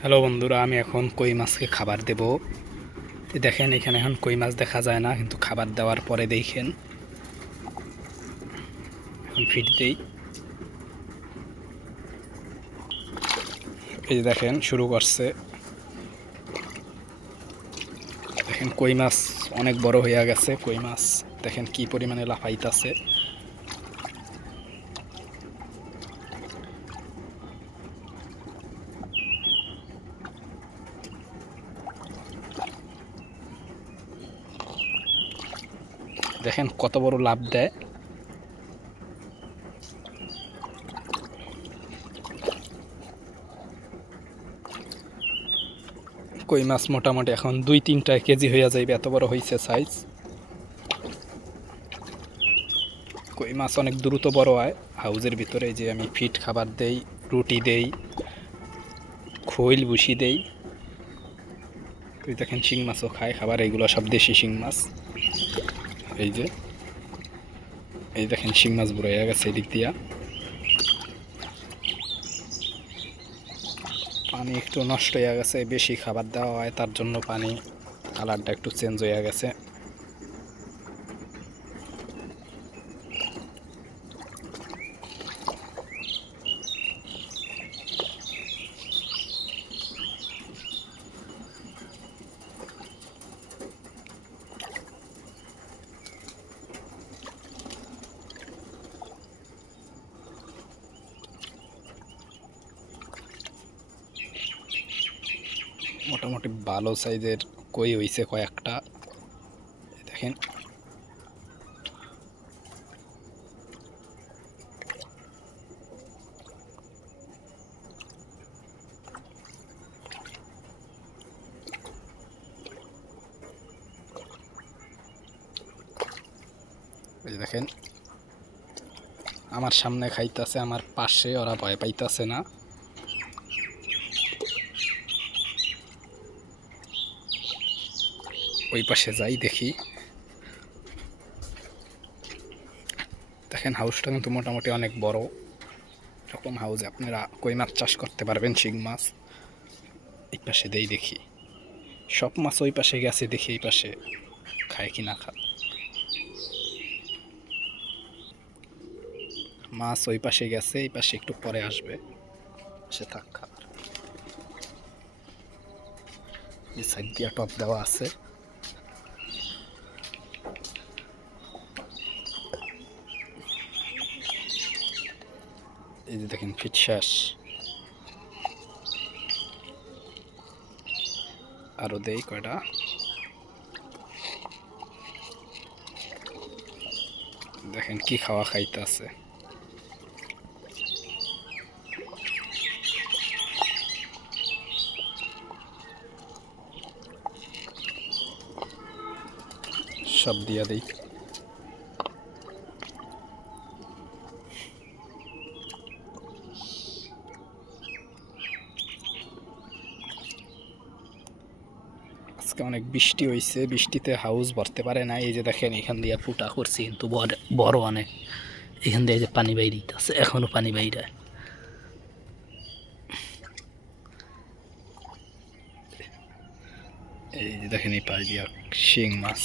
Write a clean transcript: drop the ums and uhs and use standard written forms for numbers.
Hello বন্ধুরা, আমি এখন কই মাছকে খাবার দেব। দেখেন এখানে এখন কই মাছ দেখা যায় না, কিন্তু খাবার দেওয়ার পরে দেখেন এখন ফিড দেই। এই যে দেখেন শুরু করছে। দেখেন কই মাছ অনেক বড় হয়ে গেছে। কই মাছ দেখেন কি পরিমাণে লাফাইতাছে। দেখেন কত বড় লাফ দেয়। কই মাছ মোটামুটি এখন 2-3টা কেজি হয়ে যাইবে, এত বড় হয়েছে সাইজ। কই মাছ অনেক দ্রুত বড় হয় হাউজের ভিতরে। যে আমি ফিড খাবার দেই, রুটি দেই, খৈল ভুসি দেই। তো দেখেন শিং মাছও খায় খাবার, এইগুলো সব দেশি শিং মাছ। এই যে এই দেখেন শিং মাছ বুড়ো হয়ে গেছে এদিক দিয়া। পানি একটু নষ্ট হয়ে গেছে, বেশি খাবার দেওয়া হয় তার জন্য পানি কালারটা একটু চেঞ্জ হয়ে গেছে। মোটামুটি ভালো সাইজের কই হইছে কয়েকটা। দেখেন দেখেন আমার সামনে খাইতেছে, আমার পাশে, ওরা ভয় পাইতেছে না। ওই পাশে যাই দেখি। দেখেন হাউসটা কিন্তু মোটামুটি অনেক বড়। এরকম হাউসে আপনারা কই মাছ চাষ করতে পারবেন, শিং মাছ। এই পাশে দেই দেখি, সব মাছ ওই পাশে গেছে, দেখি এই পাশে খায় কি না খায়। মাছ ওই পাশে গেছে, এই পাশে একটু পরে আসবে। সে থাক খাবার। এই সাইড দিয়ে টপ দেওয়া আছে। এই যে দেখেন ফিট শেষ। আরো দেই কয়টা। দেখেন কি খাওয়া খাইতেছে। সব দিয়া দেই। আজকে অনেক বৃষ্টি হয়েছে, বৃষ্টিতে হাউস ভরতে পারে না। এই যে দেখেন এখান দিয়ে ফুটা করছি, কিন্তু বড় অনেক। এখান দিয়ে যে পানি বাইরে আছে, এখনো পানি বাইরে। এই যে দেখেন এই পাশ দিয়া শিং মাছ।